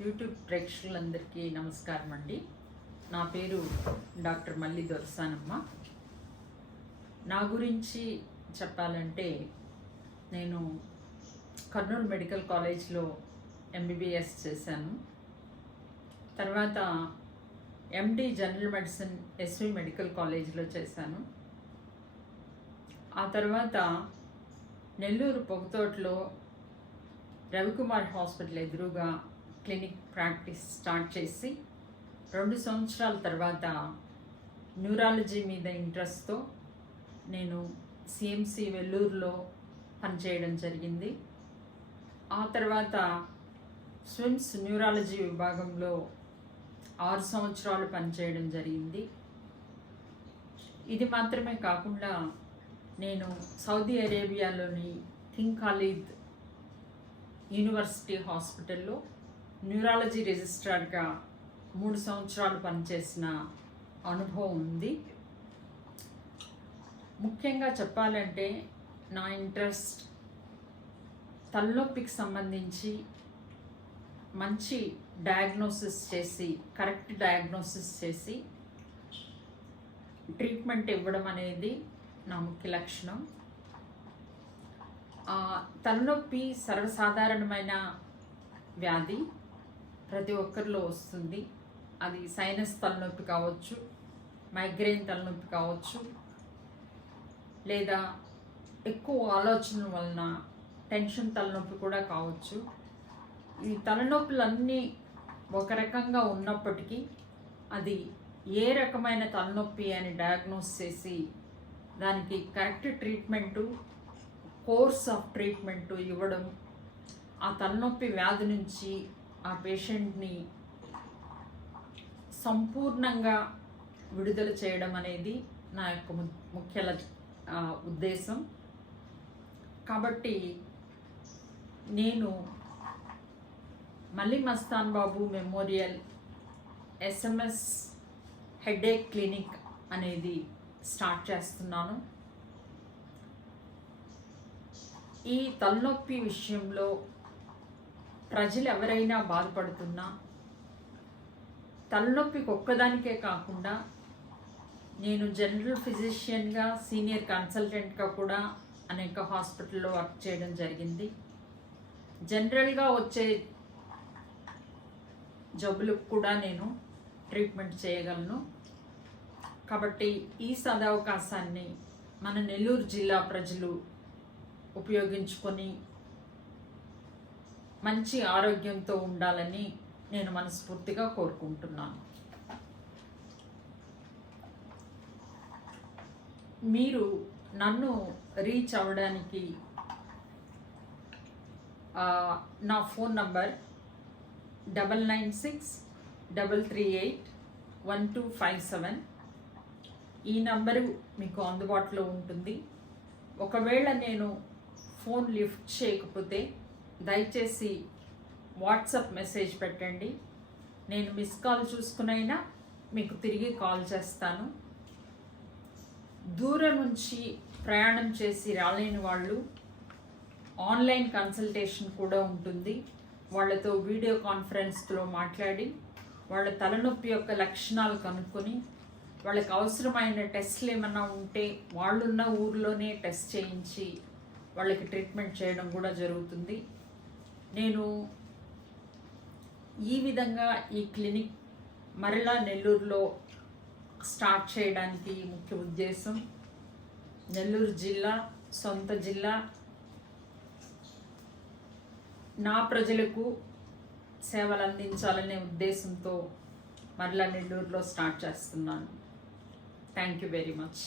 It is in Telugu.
యూట్యూబ్ ప్రేక్షకులందరికీ నమస్కారం అండి. నా పేరు డాక్టర్ మల్లి దొరసానమ్మ. నా గురించి చెప్పాలంటే నేను కర్నూలు మెడికల్ కాలేజ్లో ఎంబీబీఎస్ చేశాను. తర్వాత MD general medicine SV medical కాలేజ్లో చేశాను. ఆ తర్వాత నెల్లూరు పొగతోటలో రవికుమార్ హాస్పిటల్ ఎదురుగా క్లినిక్ ప్రాక్టీస్ స్టార్ట్ చేసి 2 సంవత్సరాల తర్వాత న్యూరాలజీ మీద ఇంట్రెస్ట్తో నేను సిఎంసి వెల్లూరులో పనిచేయడం జరిగింది. ఆ తర్వాత స్విమ్స్ న్యూరాలజీ విభాగంలో 6 సంవత్సరాలు పనిచేయడం జరిగింది. ఇది మాత్రమే కాకుండా నేను సౌదీ అరేబియాలోని కింగ్ ఖాలిద్ యూనివర్సిటీ హాస్పిటల్లో న్యూరాలజీ రిజిస్ట్రార్గా 3 సంవత్సరాలు పనిచేసిన అనుభవం ఉంది. ముఖ్యంగా చెప్పాలంటే నా ఇంట్రెస్ట్ తలనొప్పికి సంబంధించి మంచి డయాగ్నోసిస్ చేసి కరెక్ట్ డయాగ్నోసిస్ చేసి ట్రీట్మెంట్ ఇవ్వడం అనేది నా ముఖ్య లక్షణం. తలనొప్పి సర్వసాధారణమైన వ్యాధి, ప్రతి ఒక్కరిలో వస్తుంది. అది సైనస్ తలనొప్పి కావచ్చు, మైగ్రేన్ తలనొప్పి కావచ్చు, లేదా ఎక్కువ ఆలోచన వలన టెన్షన్ తలనొప్పి కూడా కావచ్చు. ఈ తలనొప్పులన్నీ ఒక రకంగా ఉన్నప్పటికీ అది ఏ రకమైన తలనొప్పి అని డయాగ్నోస్ చేసి దానికి correct treatment, course of treatment ఇవ్వడం, ఆ తలనొప్పి వ్యాధి నుంచి ఆ పేషెంట్ని సంపూర్ణంగా విడుదల చేయడం అనేది నా యొక్క ముఖ్య ఉద్దేశం. కాబట్టి నేను మళ్ళీ మస్తాన్ బాబు మెమోరియల్ ఎస్ఎంఎస్ హెడేక్ క్లినిక్ అనేది స్టార్ట్ చేస్తున్నాను. ఈ తలనొప్పి విషయంలో ప్రజలు ఎవరైనా బాధపడుతున్నా, తలనొప్పికి ఒక్కదానికే కాకుండా నేను జనరల్ ఫిజిషియన్గా, సీనియర్ కన్సల్టెంట్గా కూడా అనేక హాస్పిటల్లో వర్క్ చేయడం జరిగింది. జనరల్గా వచ్చే జబ్బులకు కూడా నేను ట్రీట్మెంట్ చేయగలను. కాబట్టి ఈ సదవకాశాన్ని మన నెల్లూరు జిల్లా ప్రజలు ఉపయోగించుకొని మంచి ఆరోగ్యంతో ఉండాలని నేను మనస్ఫూర్తిగా కోరుకుంటున్నాను. మీరు నన్ను రీచ్ అవ్వడానికి నా ఫోన్ నంబర్ 9963381257. ఈ నంబరు మీకు అందుబాటులో ఉంటుంది. ఒకవేళ నేను ఫోన్ లిఫ్ట్ చేయకపోతే దయచేసి వాట్సాప్ మెసేజ్ పెట్టండి. నేను మిస్ కాల్ చూసుకునైనా మీకు తిరిగి కాల్ చేస్తాను. దూరం నుంచి ప్రయాణం చేసి రాలేని వాళ్ళు ఆన్లైన్ కన్సల్టేషన్ కూడా ఉంటుంది. వాళ్ళతో వీడియో కాన్ఫరెన్స్లో మాట్లాడి వాళ్ళ తలనొప్పి యొక్క లక్షణాలు కనుక్కొని వాళ్ళకి అవసరమైన టెస్ట్లు ఏమన్నా ఉంటే వాళ్ళున్న ఊర్లోనే టెస్ట్ చేయించి వాళ్ళకి ట్రీట్మెంట్ చేయడం కూడా జరుగుతుంది. నేను ఈ విధంగా ఈ క్లినిక్ మరలా నెల్లూరులో స్టార్ట్ చేయడానికి ముఖ్య ఉద్దేశం నెల్లూరు జిల్లా, సొంత జిల్లా, నా ప్రజలకు సేవలు అందించాలనే ఉద్దేశంతో మరలా నెల్లూరులో స్టార్ట్ చేస్తున్నాను. Thank you very much.